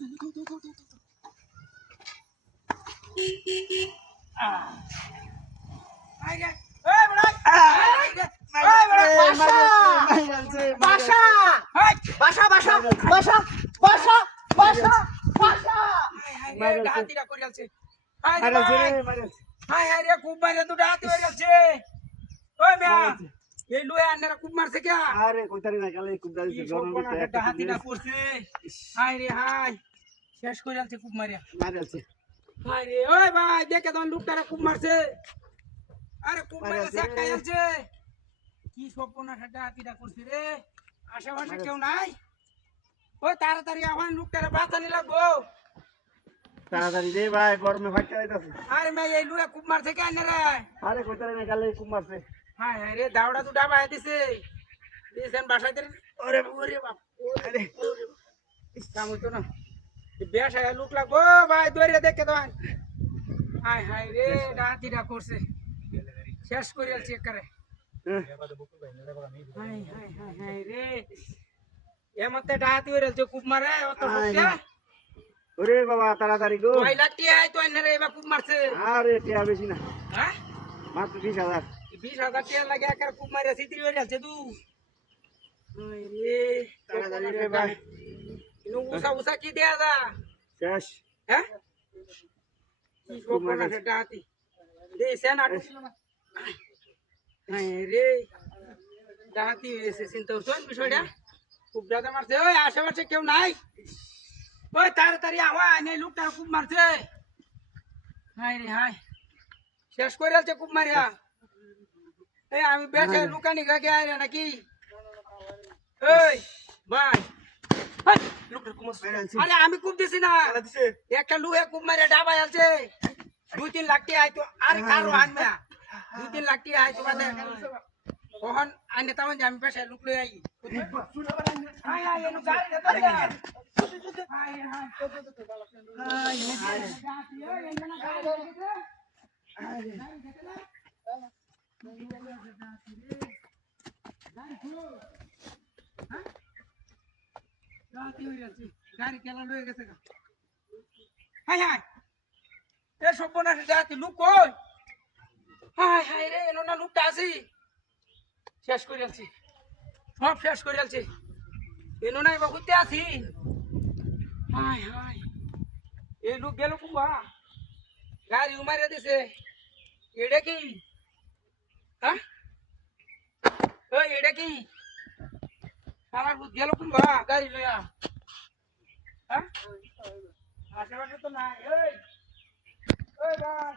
খুব মারে দুটো হাতি হয়ে গেছে। এই লুয়ে আন্নারা খুব মারছে কে? আরে কইতারি না কালে খুব দাঁড়িয়েছে গরমের একটা হাতিটা পড়ছে। হাই রে হাই, শেষ করে যাচ্ছে খুব মারিয়া। মারছে হাই রে ওই ভাই দেখে তোমার লোকটারা খুব মারছে। আরে খুব মারছে একা যাচ্ছে। কি সপনা একটা হাতিটা করছে রে। আশেপাশে কেউ নাই। ওই তাড়াতাড়ি আমার লোকটারা বাঁচানি লাগবো। তাড়াতাড়ি রে ভাই গরমে ফাটতে যাইতাছে। আরে ভাই এই লুয়ে খুব মারছে কে আন্নারা? আরে কইতারি না কালে খুব মারছে। হাই হাই রে দাওড়া দুটা বাই দিছে। দিছেন বাসাইতে। ওরে ওরে বাপ। আরে কাম হইতো না। বেশায় লোক লাগবো ভাই দৌড়ে দেখে তো। হাই হাই রে হাতিটা করছে। শেষ করে যাচ্ছে একারে। হাই হাই হাই হাই রে এমতে ডাহাতি হয়ে যাচ্ছে খুব মারে অত শক্তি। ওরে বাবা তাড়াতাড়ি গো। 2 লাখ টাকা আই তো আইনারে এবার খুব মারছে। আরে টিয়া বেশি না হ্যাঁ মাত্র 20,000। 20,000 টাকা লাগে একারে খুব মারে সিত্রি হয়ে যাচ্ছে তু। হাই রে তাড়াতাড়ি রে ভাই ইনু উসা উসা কি দেয়া দা? শেষ। হ্যাঁ কি সপনা ডাহাতি দে সেন আটু। হাই রে ডাহাতি হয়েছে চিন্তা হচ্ছেন বিষয়টা খুব দাদা মারছে। ওই আশেপাশে কেউ নাই? ওই তাড়াতাড়ি আওয়া নেই লোকটা খুব মারছে। হাই রে হাই শেষ করে যাচ্ছে খুব মারিয়া। এই আমি বেঁচে লুকানি খাকে আয় নাকি? এই ভাই আরে আমি খুব দিছি না একটা লুহে খুব মারে ডাবাই আছে 2-3 লাখ টাকা আইতো আর কারো আনবে 2-3 লাখ টাকা আইতো মানে কখন আইনে তামান আমি পেশায় লুক লই আই। হাই হাই এনু গাড়ি দে তো হাই হাই হাই গাড়ি খেলা লয়ে গেছে। হাই হাই এ সপনা ডাহাতি লুক কই? হাই হাই রে এনো না লুকটা আছি শেষ করে আলছি সব শেষ করে আলছি এনো নাই বাবুতে আছি। হাই হাই এই লোক গেল কুম্বা গাড়ি উমারে দিছে এটা কি? হ্যাঁ ওই এটা কি আমার ভূত গেল কুম্বা গাড়ি লইয়া? হ্যাঁ আশেপাশে তো নাই। ওই ওই ভাই